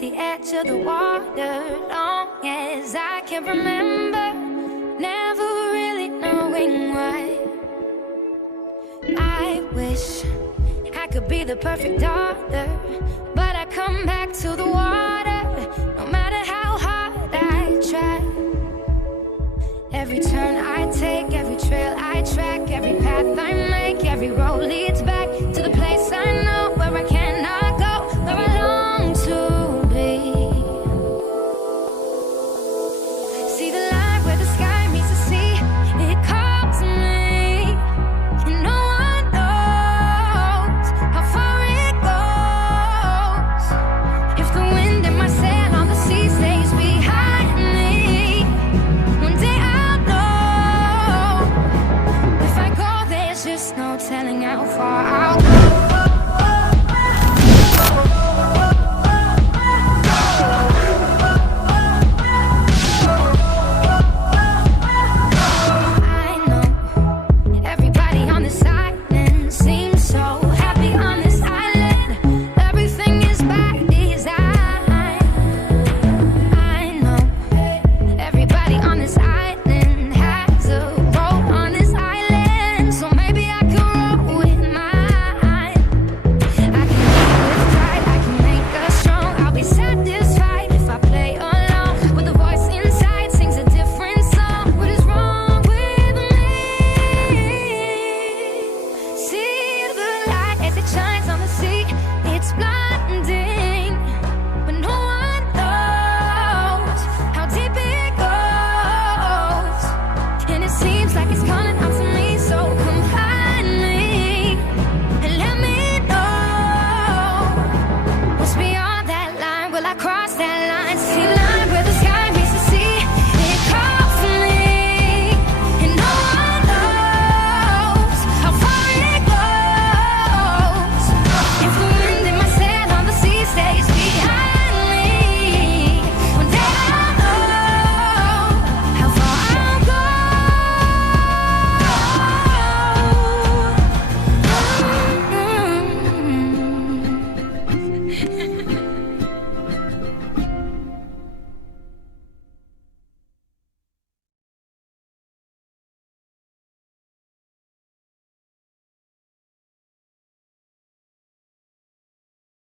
the edge of the water, long as I can remember, never really knowing why. I wish I could be the perfect daughter, but I come back to the water, no matter how hard I try. Every turn I take, every trail I track, every path I make, every road leads back to the place I know, where I cannot go, where I long to be. See the line where the sky meets the sea, it calls me, and no one knows how far it goes. If the wind in my sail on the sea stays behind me, one day I'll know. If I go, there's just no telling how far I'll go. Seems like it's calling.